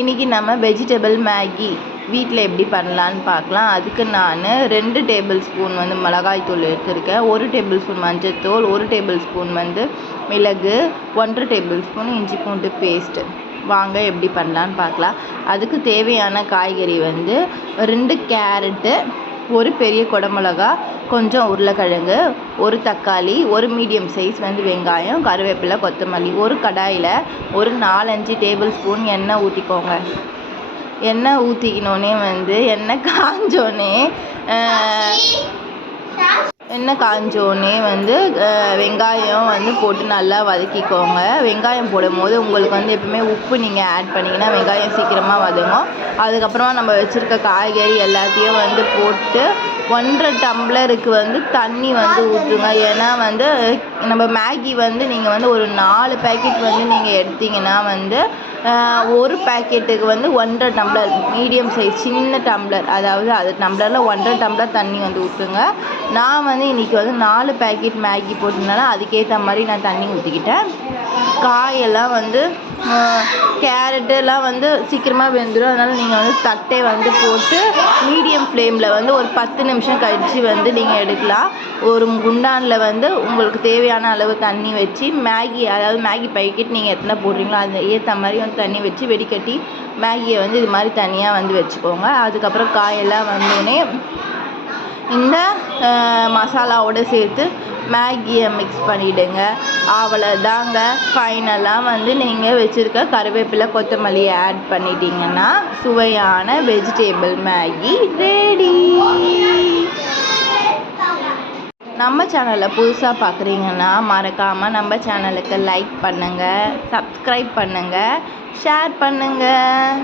இன்றைக்கி நம்ம vegetable Maggi வீட்டில் எப்படி பண்ணலான்னு பார்க்கலாம். அதுக்கு நான் 2 டேபிள் ஸ்பூன் மிளகாய் தூள் எடுத்துருக்கேன். 1 டேபிள் ஸ்பூன் மஞ்சள்தூள், 1 டேபிள் ஸ்பூன் மிளகு, 1 டேபிள் ஸ்பூன் இஞ்சி பூண்டு பேஸ்ட்டு. வாங்க எப்படி பண்ணலான்னு பார்க்கலாம். அதுக்கு தேவையான காய்கறி 2 கேரட்டு, 1 பெரிய குடமிளகா, கொஞ்சம் உருளைக்கிழங்கு, 1 தக்காளி, 1 மீடியம் சைஸ் வெங்காயம், கருவேப்பிலை, கொத்தமல்லி. ஒரு கடாயில் ஒரு 4-5 டேபிள் ஸ்பூன் எண்ணெய் ஊற்றிக்கோங்க. எண்ணெய் ஊற்றிக்கினோடனே எண்ணெய் காஞ்சோடனே வெங்காயம் போட்டு நல்லா வதக்கிக்கோங்க. வெங்காயம் போடும்போது உங்களுக்கு எப்பவுமே உப்பு நீங்கள் ஆட் பண்ணிங்கன்னா வெங்காயம் சீக்கிரமாக வதங்கும். அதுக்கப்புறமா நம்ம வச்சுருக்க காய்கறி எல்லாத்தையும் போட்டு 1.5 டம்ளருக்கு தண்ணி ஊற்றுங்க. ஏன்னா நம்ம மேகி நீங்கள் ஒரு 4 பேக்கெட் நீங்கள் எடுத்திங்கன்னா ஒரு பேக்கெட்டுக்கு 1.5 டம்ளர் மீடியம் சைஸ் சின்ன டம்ளர், அதாவது அது டம்ளரில் 1.5 டம்ளர் தண்ணி ஊற்றுங்க. நான் இன்றைக்கி 4 பேக்கெட் மேகி போட்டிருந்தேன்னா அதுக்கேற்ற மாதிரி நான் தண்ணி ஊற்றிக்கிட்டேன். காயெல்லாம் கேரட்டெல்லாம் சீக்கிரமாக வெந்துடும். அதனால் நீங்கள் தட்டை போட்டு மீடியம் ஃப்ளேமில் ஒரு 10 நிமிஷம் கழித்து நீங்கள் எடுக்கலாம். ஒரு குண்டானில் உங்களுக்கு தேவையான அளவு தண்ணி வச்சு அதாவது மேகி பேக்கெட் நீங்கள் எத்தனை போடுறீங்களோ அது ஏற்ற மாதிரி தண்ணி வச்சு வெடிக்கட்டி மேகியை இது மாதிரி தனியாக வச்சுக்கோங்க. அதுக்கப்புறம் காயெல்லாம் வந்தோடனே இந்த மசாலாவோடு சேர்த்து மேகியை மிக்ஸ் பண்ணிவிடுங்க. அவ்வளோதாங்க. ஃபைனலாக நீங்கள் வச்சுருக்க கருவேப்பிலை, கொத்தமல்லியை ஆட் பண்ணிட்டீங்கன்னா சுவையான வெஜிடபிள் மேகி ரெடி. நம்ம சேனலில் புதுசாக பார்க்குறீங்கன்னா மறக்காமல் நம்ம சேனலுக்கு லைக் பண்ணுங்கள், சப்ஸ்கிரைப் பண்ணுங்கள், ஷேர் பண்ணுங்கள்.